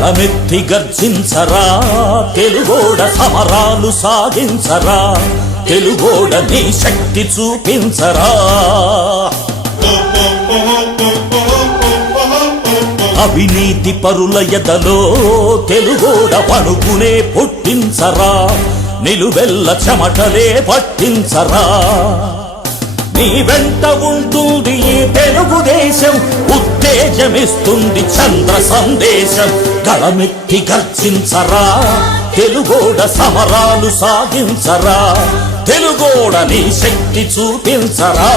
గళమెత్తి గర్జించరా తెలుగోడ సమరాలు సాగించరా తెలుగోడ నీ శక్తి చూపించరా అవినీతి పరుల ఎదలో తెలుగోడ వణుకునే పుట్టించరా నిలువెల్ల చెమటలే పట్టించరా నీ వెంట ఉంటుంది ఈ తెలుగుదేశం ఉత్తేజమిస్తుంది చంద్ర సందేశం గళమెత్తి గర్జించరా తెలుగోడ సమరాలు సాగించరా తెలుగోడ నీ శక్తి చూపించరా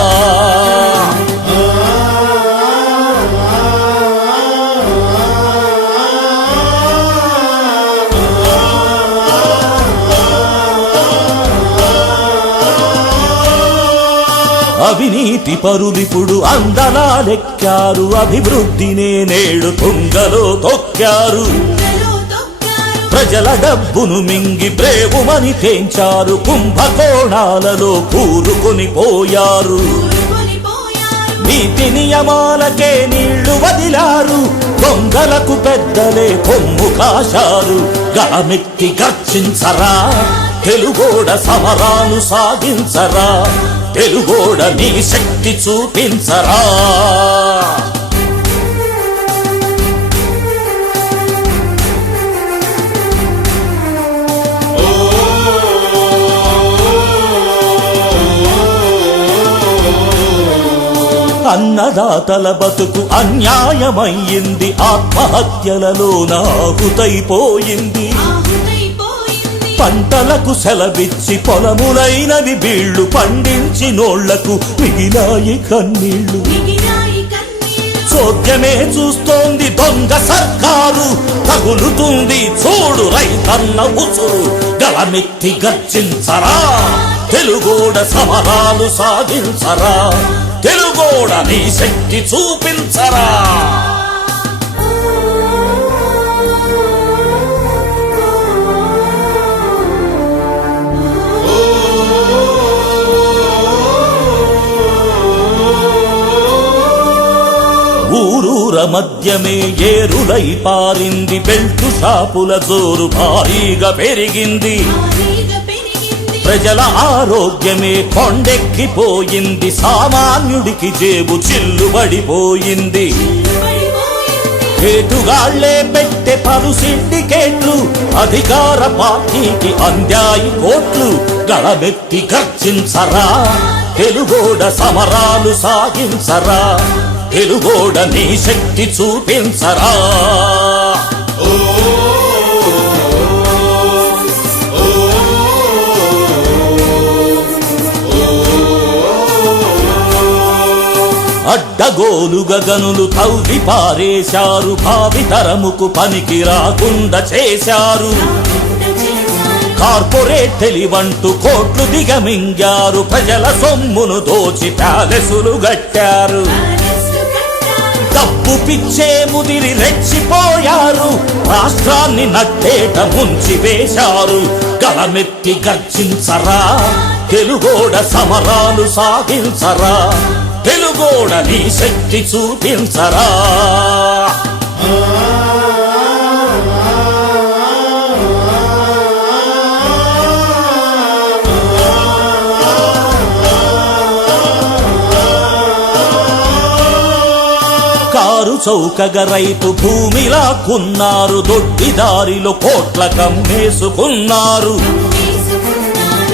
అవినీతి పరులిపుడు అందలాలెక్కారు అభివృద్ధినే నేడు తుంగలో తొక్కారు ప్రజల డబ్బును మింగి ప్రేమని తేంచారు కుంభకోణాలలో కూరుకొని పోయారు నీతి నియమాలకే నీళ్లు వదిలారు దొంగలకు పెద్దలే కొమ్ము కాశారు గళమెత్తి గర్జించరా తెలుగోడ సమరాలు సాగించరా తెలుగోడ నీ శక్తి చూపించరా అన్నదాతల బతుకు అన్యాయమయ్యింది ఆత్మహత్యలలో నాహుతైపోయింది పంటలకు సెలవిచ్చి పొలములైనవి బీళ్లు పండించి నోళ్లకు మిగిలాయి కన్నీళ్లు చోద్యమే చూస్తోంది దొంగ సర్కారు తగులుతుంది చూడు రైతన్న ఉసురు గళమెత్తి గర్జించరా తెలుగోడ సమరాలు సాగించరా తెలుగోడ నీ శక్తి చూపించరా ఊరూర మధ్యమే ఏరులై పారింది బెల్టు షాపుల జోరు భారీగా పెరిగింది ప్రజల ఆరోగ్యమే కొండెక్కిపోయింది సామాన్యుడికి జేబు చిల్లుబడిపోయింది కేటుగాళ్లే పెట్టే పలు సిండికేట్లు అధికార పార్టీకి అందాయి కోట్లు గళమెత్తి గర్జించరా తెలుగోడ సమరాలు సాగించరా తెలుగోడ నీ శక్తి చూపించరా అడ్డగోలుగా గనులు తవ్వి పారేశారు భావితరముకు పనికి రాకుండా చేశారు కార్పొరేట్ తెలివంటూ కోట్లు దిగమింగారు ప్రజల సొమ్మును దోచి ప్యాలెసులు గట్టారు డబ్బు పిచ్చే ముదిరి రెచ్చిపోయారు రాష్ట్రాన్ని నట్టేట ముంచి వేశారు గళమెత్తి గర్జించరా తెలుగోడ సమరాలు సాగించరా తెలుగోడ నీ శక్తి చూపించరా కారు చౌకగా రైతు భూమిలా కున్నారు దొడ్డిదారిలో కోట్ల కమ్మేసుకున్నారు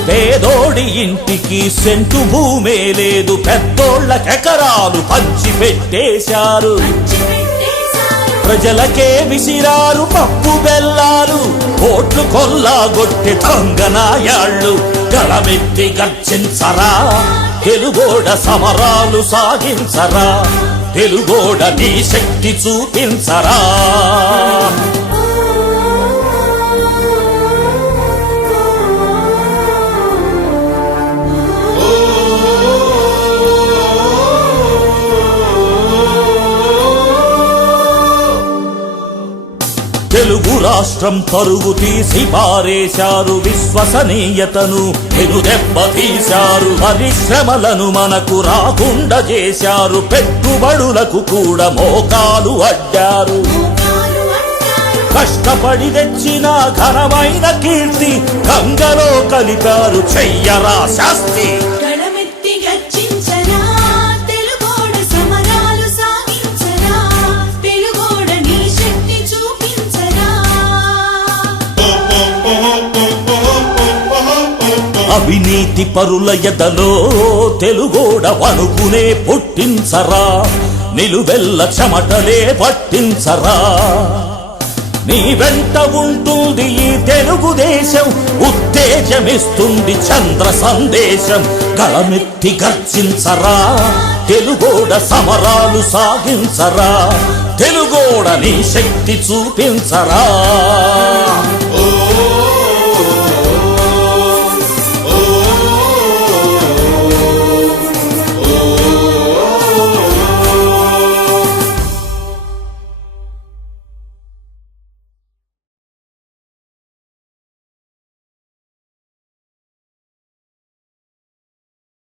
పేదోడి ఇంటికి సెంటు భూమే లేదు పెద్దోళ్ళకెకరాలు పంచి పెట్టేశారు ప్రజలకే విసిరారు పప్పు బెల్లాలు ఓట్లు కొల్లాగొట్టి దొంగనాయాళ్ళు గళమెత్తి గర్జించరా తెలుగోడ సమరాలు సాగించరా తెలుగోడ నీ శక్తి చూపించరా తెలుగు రాష్ట్రం పరుగు తీసి పారేశారు విశ్వసనీయతను దెబ్బతీశారు పరిశ్రమలను మనకు రాకుండా చేశారు పెట్టుబడులకు కూడా మోకాలు అడ్డారు కష్టపడి తెచ్చిన ఘనమైన కీర్తి గంగలో కలిపారు చెయ్యరా శాస్తి. గళమెత్తి గర్జించరా తెలుగోడ సమరాలు సాగించరా తెలుగోడ నీ శక్తి చూపించరా. అవినీతి పరుల ఎదలో తెలుగోడ వణుకునే పుట్టించరా నిలువెల్ల చెమటలే పట్టించరా. నీ వెంట ఉంటుంది ఈ తెలుగుదేశం ఉత్తేజమిస్తుంది చంద్ర సందేశం. గళమెత్తి గర్జించరా తెలుగోడ సమరాలు సాగించరా తెలుగోడ నీ శక్తి చూపించరా.